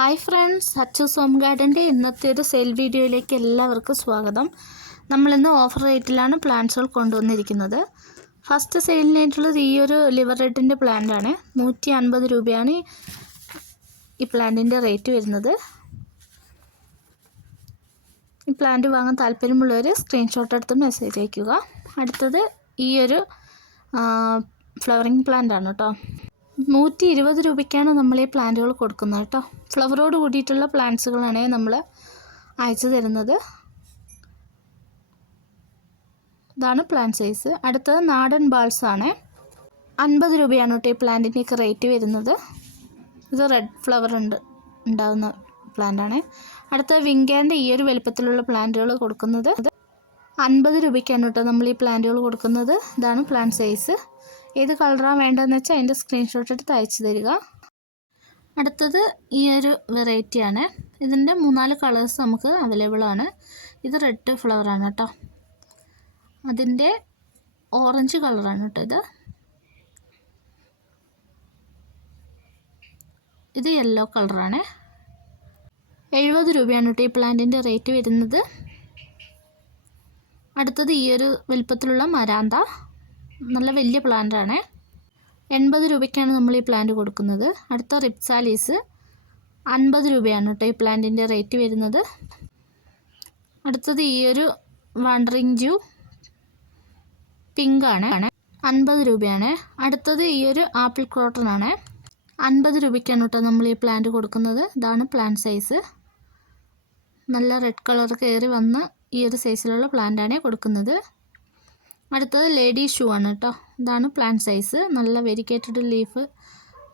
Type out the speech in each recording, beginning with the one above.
Hi friends Achu സോം ഗാർഡന്റെ ഇന്നത്തെ ഒരു സെയിൽ വീഡിയോയിലേക്ക് എല്ലാവർക്കും സ്വാഗതം. നമ്മളിന്ന് ഓഫർ റേറ്റിലാണ് പ്ലാന്റ്സുകൾ കൊണ്ടുവന്നിരിക്കുന്നത്. ഫസ്റ്റ് സെയിലിനായിട്ടുള്ളത് ഈ ഒരു ലിവർ റെഡിന്റെ പ്ലാന്റാണ്. നൂറ്റി അൻപത് രൂപയാണ് ഈ പ്ലാന്റിന്റെ റേറ്റ് വരുന്നത്. ഈ പ്ലാന്റ് വാങ്ങാൻ താല്പര്യമുള്ളവർ സ്ക്രീൻഷോട്ട് എടുത്ത് മെസ്സേജ് അയയ്ക്കുക. അടുത്തത് ഈ ഒരു ഫ്ലവറിങ് പ്ലാന്റ് ആണ് കേട്ടോ. നൂറ്റി ഇരുപത് രൂപയ്ക്കാണ് നമ്മൾ ഈ പ്ലാന്റുകൾ കൊടുക്കുന്നത് കേട്ടോ. ഫ്ലവറോട് കൂടിയിട്ടുള്ള പ്ലാന്റ്സുകളാണ് നമ്മൾ അയച്ചു തരുന്നത്. ഇതാണ് പ്ലാന്റ് സൈസ്. അടുത്തത് നാടൻ ബാൾസ് ആണ്. അൻപത് രൂപയാണ് കേട്ടോ ഈ പ്ലാന്റിന്റെയൊക്കെ റേറ്റ് വരുന്നത്. ഇത് റെഡ് ഫ്ലവർ ഉണ്ട് ഉണ്ടാകുന്ന പ്ലാന്റാണ്. അടുത്ത വിങ്കാന്റെ ഈ ഒരു വലുപ്പത്തിലുള്ള പ്ലാന്റുകൾ കൊടുക്കുന്നത്. അൻപത് രൂപയ്ക്കാണ് കേട്ടോ നമ്മൾ ഈ പ്ലാന്റുകൾ കൊടുക്കുന്നത്. ഇതാണ് പ്ലാന്റ് സൈസ്. ഏത് കളറാണ് വേണ്ടതെന്ന് വെച്ചാൽ അതിന്റെ സ്ക്രീൻഷോട്ട് എടുത്ത് അയച്ചു തരിക. അടുത്തത് ഈ ഒരു വെറൈറ്റിയാണ് ഇതിന്റെ മൂന്നാൽ കളേഴ്സ് നമുക്ക് അവൈലബിൾ ആണ്. ഇത് റെഡ് ഫ്ലവറാണ് കേട്ടോ. അതിന്റെ ഓറഞ്ച് കളറാണ് കേട്ടോ ഇത്. ഇത് യെല്ലോ കളറാണ് എഴുപത് രൂപയാണ് കേട്ടോ ഈ പ്ലാന്റിന്റെ റേറ്റ് വരുന്നത്. അടുത്തത് ഈ ഒരു വലുപ്പത്തിലുള്ള മരാന്ത. നല്ല വലിയ പ്ലാന്റ് ആണ്. എൺപത് രൂപയ്ക്കാണ് നമ്മൾ ഈ പ്ലാന്റ് കൊടുക്കുന്നത്. അടുത്ത റിപ്സാലീസ് അൻപത് രൂപയാണ് കേട്ടോ ഈ പ്ലാന്റിന്റെ റേറ്റ് വരുന്നത്. അടുത്തത് ഈ ഒരു വാണ്ടറിങ് ജൂ പിങ്ക് ആണ്. അൻപത് രൂപയാണ്. അടുത്തത് ഈ ഒരു ആപ്പിൾ ക്രോട്ടൺ ആണ്. അൻപത് രൂപയ്ക്കാണ് കേട്ടോ നമ്മൾ ഈ പ്ലാന്റ് കൊടുക്കുന്നത്. ഇതാണ് പ്ലാന്റ് സൈസ് നല്ല റെഡ് കളർ കയറി വന്ന ഈ ഒരു സൈസിലുള്ള പ്ലാന്റാണ് കൊടുക്കുന്നത്. അടുത്തത് ലേഡി ഷൂ ആണ് കേട്ടോ ഇതാണ് പ്ലാന്റ് സൈസ് നല്ല വെരിക്കേറ്റഡ് ലീഫ്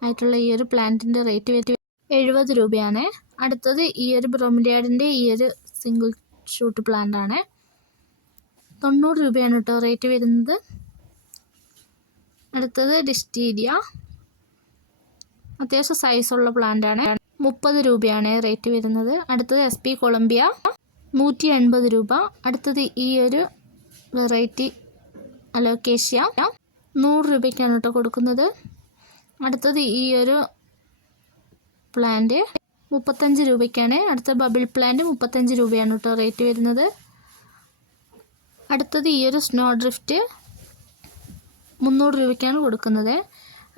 ആയിട്ടുള്ള ഈ ഒരു പ്ലാന്റിന്റെ റേറ്റ് വരുന്നത് എഴുപത് രൂപയാണ്. അടുത്തത് ഈ ഒരു ബ്രോമിഡിയാഡിന്റെ ഈ ഒരു സിംഗിൾ ഷൂട്ട് പ്ലാന്റ് ആണ്. തൊണ്ണൂറ് രൂപയാണ് കേട്ടോ റേറ്റ് വരുന്നത്. അടുത്തത് ഡിസ്റ്റീരിയ അത്യാവശ്യം സൈസുള്ള പ്ലാന്റ് ആണ്. മുപ്പത് രൂപയാണ് റേറ്റ് വരുന്നത്. അടുത്തത് എസ് പി കൊളംബിയ നൂറ്റി എൺപത് രൂപ. അടുത്തത് ഈ ഒരു വെറൈറ്റി അലോക്കേഷ്യ. നൂറ് രൂപയ്ക്കാണ് കേട്ടോ കൊടുക്കുന്നത്. അടുത്തത് ഈ ഒരു പ്ലാന്റ് മുപ്പത്തഞ്ച് രൂപയ്ക്കാണ്. അടുത്ത ബബിൾ പ്ലാന്റ് മുപ്പത്തഞ്ച് രൂപയാണ് കേട്ടോ റേറ്റ് വരുന്നത്. അടുത്തത് ഈ ഒരു സ്നോ ഡ്രിഫ്റ്റ് മുന്നൂറ് രൂപയ്ക്കാണ് കൊടുക്കുന്നത്.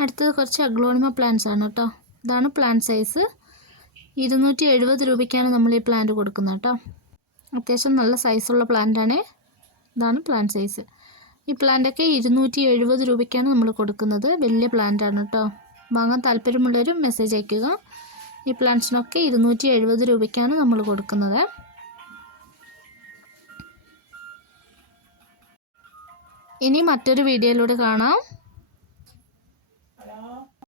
അടുത്തത് കുറച്ച് അഗ്ലോണിമ പ്ലാന്റ്സ് ആണ് കേട്ടോ. ഇതാണ് പ്ലാന്റ് സൈസ്. ഇരുന്നൂറ്റി എഴുപത് രൂപയ്ക്കാണ് നമ്മൾ ഈ പ്ലാന്റ് കൊടുക്കുന്നത് കേട്ടോ. അത്യാവശ്യം നല്ല സൈസുള്ള പ്ലാന്റാണ്. ഇതാണ് പ്ലാന്റ് സൈസ്. ഈ പ്ലാന്റൊക്കെ ഇരുന്നൂറ്റി എഴുപത് രൂപയ്ക്കാണ് നമ്മൾ കൊടുക്കുന്നത്. വലിയ പ്ലാന്റാണ് കേട്ടോ വാങ്ങാൻ താല്പര്യമുള്ളവരും മെസ്സേജ് അയക്കുക. ഈ പ്ലാന്റ്സിനൊക്കെ ഇരുന്നൂറ്റി എഴുപത് രൂപയ്ക്കാണ് നമ്മൾ കൊടുക്കുന്നത്. ഇനി മറ്റൊരു വീഡിയോയിലൂടെ കാണാം.